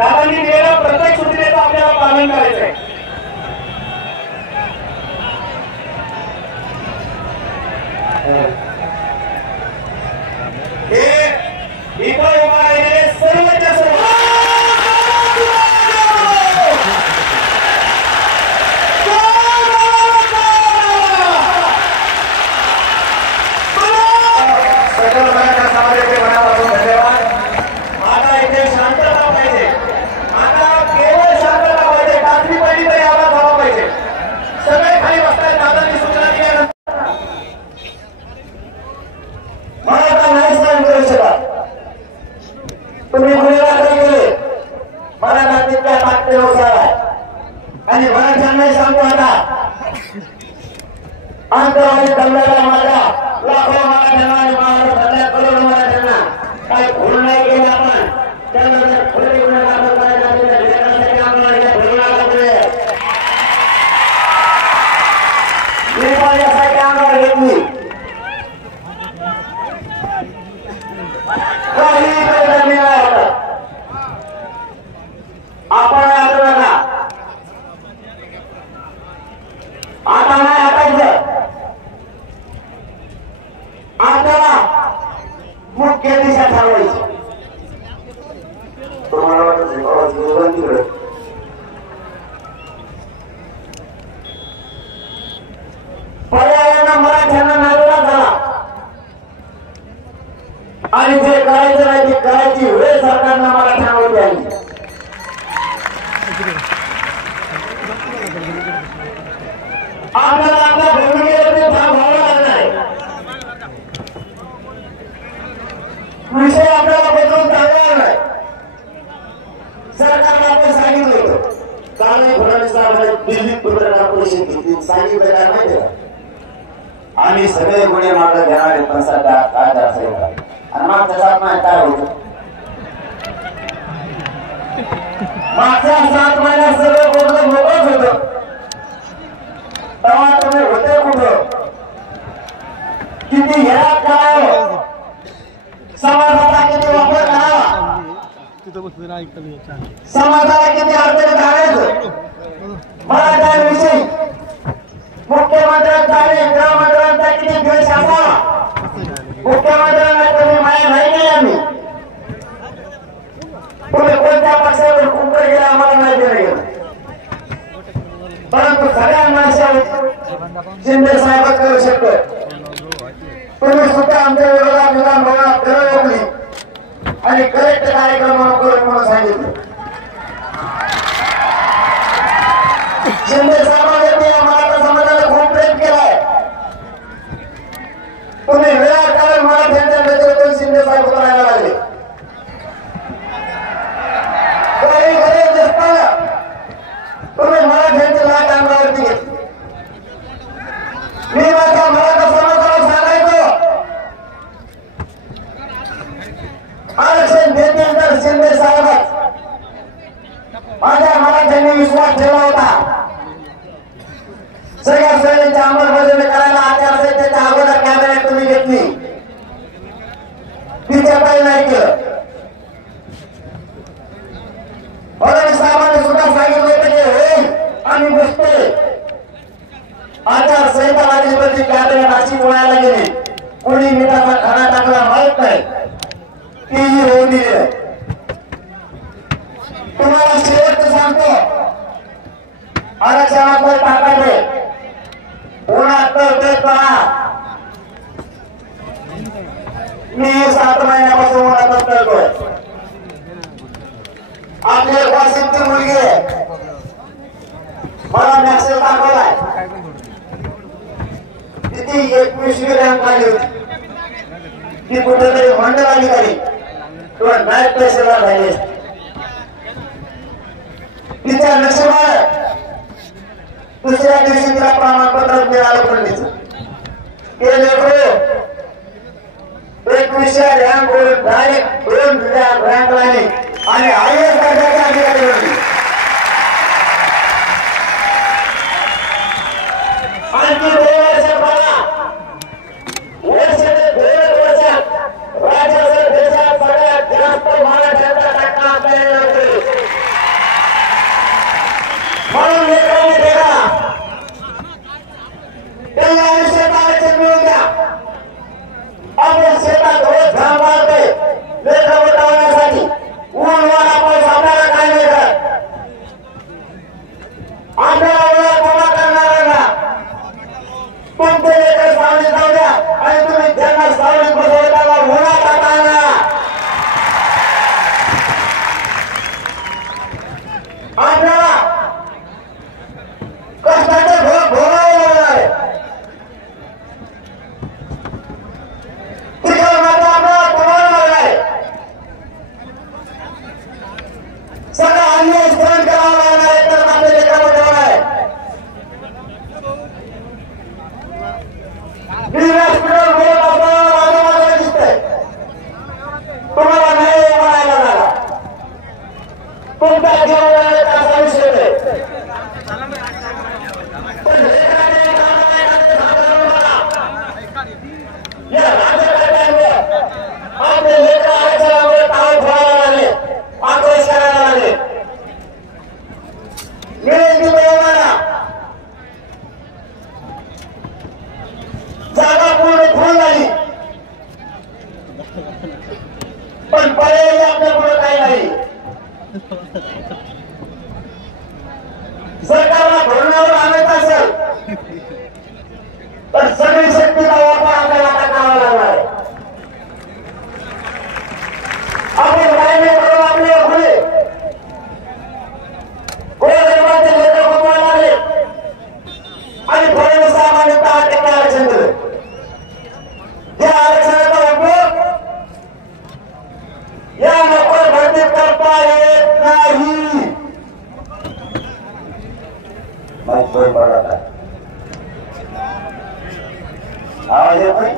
दादांनी दिलेल्या प्रत्येक सूचनेचं आपल्याला पालन करायचंय. हे इथं उभा राहिलेले सर्वच्या सर्व सकल मराठा समाजाचे मनापासून धन्यवाद. आता इथे शांतता पाहिजे. आता केवळ शांतता पाहिजे. कात्री पहिली तरी आवाज झाला पाहिजे. सगळे खाली बसतायत. दादांनी सूचना दिल्यानंतर मराठा नाही सहन करू शकत. तुम्ही गुन्हेगार गेले मराठा तितक्या ताकदीनुसार आहे आणि मराठ्यांनाही सांगतो आता अंतराळी दंगला माझ्या लाखो मराठ्यांना आणि महाराष्ट्रातल्या करोडो मराठ्यांना काही भूल नाही केली. आपण त्यांना जर खोटे गुन्हे दाखल करायचे असेल तर लेकरांसाठी आपण इथे भूल लागले. मी पण यासाठी अंगावर घेतली. काही प्रयत्न नाही होता. आपण आता बघा आता नाही हटायचं. आपल्याला मुख्य दिशा ठरवायची. तुम्हाला वाटत तिकडे पर्यायानं मराठ्यांना नाराज झाला आणि जे करायचं नाही ते करायची वेळ सरकारनं मराठ्यांवरती आली. आपल्याला आपल्या भूमिकेवरती भाग व्हावा लागणार आहे. विषय आपल्याला बदलून चालणार नाही. सरकारला आपण सांगितलं होतं काल फडणवीस साहेबांनी दिल्लीत पत्रकार परिषद घेतली. सांगितलं काय माहिती आहे का आम्ही सगळे गुन्हे मागे घेणार आहेत पण सध्या कायदा असेल आणि मागच्या 7 महिन्यात काय होतं. मागच्या 7 महिन्यात सगळं बोललं मोकळच होतं. तेव्हा तुम्ही होते कुठं किती हेळा करावं समाजाचा किती वापर करावा समाजाला किती अडचणी काढायचं मराठ्यांविषयी मुख्यमंत्र्यांचा आणि गृहमंत्र्यांचा किती द्वेष असावा. मुख्यमंत्र्यांना कधी माया नाही आम्ही. तुम्ही कोणत्या पक्षावर कुंकर गेला आम्हाला नाही दिलं गेलं परंतु सगळ्या माणसाला शिंदे साहेब करू शकतो. तुम्ही सुद्धा आमच्या विरोधात विधान भवनात ठरवली आणि करेक्ट कार्यक्रम म्हणून सांगितलं. शिंदे साहेबांनी मराठा समाजाला खूप प्रेम केलाय. तुम्ही विनाकारण मराठ्यांच्या नेतृत्वात शिंदे साहेब उतरायला लागले. काही गरज नसताना तुम्ही मराठ्यांची लाट अंगावरती घेतली. मी माझ्या मराठा समाजाला सांगायचो आरक्षण देतील तर शिंदे साहेबच. माझ्या मराठ्यांनी विश्वास ठेवला होता. सगळ्या सोयींची अंमलबजावणी करायला आचारसंहितेच्या अगोदर कॅबिनेट तुम्ही घेतली. तिथे काही नाही केलं. फडणवीस साहेबांनी सुद्धा सांगितलं होतं की होईल आम्ही बसतोय. आचारसंहिता लागली म्हणजे कॅबिनेट अशी बोलायला गेली. कोणी मिठाचा खडा टाकला माहित नाही. तीही होऊन दिली. तुम्हाला शेवटचं सांगतो आरक्षणावर टाकायचे उन्हात तर करा. मी 7 महिन्यापासून उन्हात करतोय. आपली वाशिमची मुलगी आहे मला मेसेज दाखवलाय. तिथे 21वी रँक आली होती. ती कुठेतरी मंडळ अधिकारी किंवा नायब तहसीलदार झाली. तिच्या नशिबाने दुसऱ्या दिवशी तिला प्रमाणपत्र मिळालं. पण ते लेकरू 21व्या रँक वरून डायरेक्ट 2 रँक लागली आणि IAS दर्जाचे अधिकारी होती. आणखी 2 वर्षात बघा वर्ष ते 2 वर्षात राज्यात देशात सगळ्यात जास्त मराठ्यांचा टक्का आपल्याला या राज्यकर्त्यांवर आपले लेकर आरक्षणामुळे टाळ फोडायला लागले, आक्रोश करायला लागले. मिळेल ती मिळवणारा जागा पूर्ण फुल झाली, पण पर्यायी आपल्या पुढे काही नाही. सरकारला धोरणावर आणायचं असेल तर सगळी शक्तीचा वापर आपल्याला आता करावा लागणार आहे. आपण काय नाही करू, आपले खुले गोरगरिबांचे लेकर बनवायला लागले आणि फडणवीस साहेबांनी 10% आरक्षण दिलं. या आरक्षणाचा उपयोग या नोकर भरतीत करता येत नाही. आवाज येत नाही.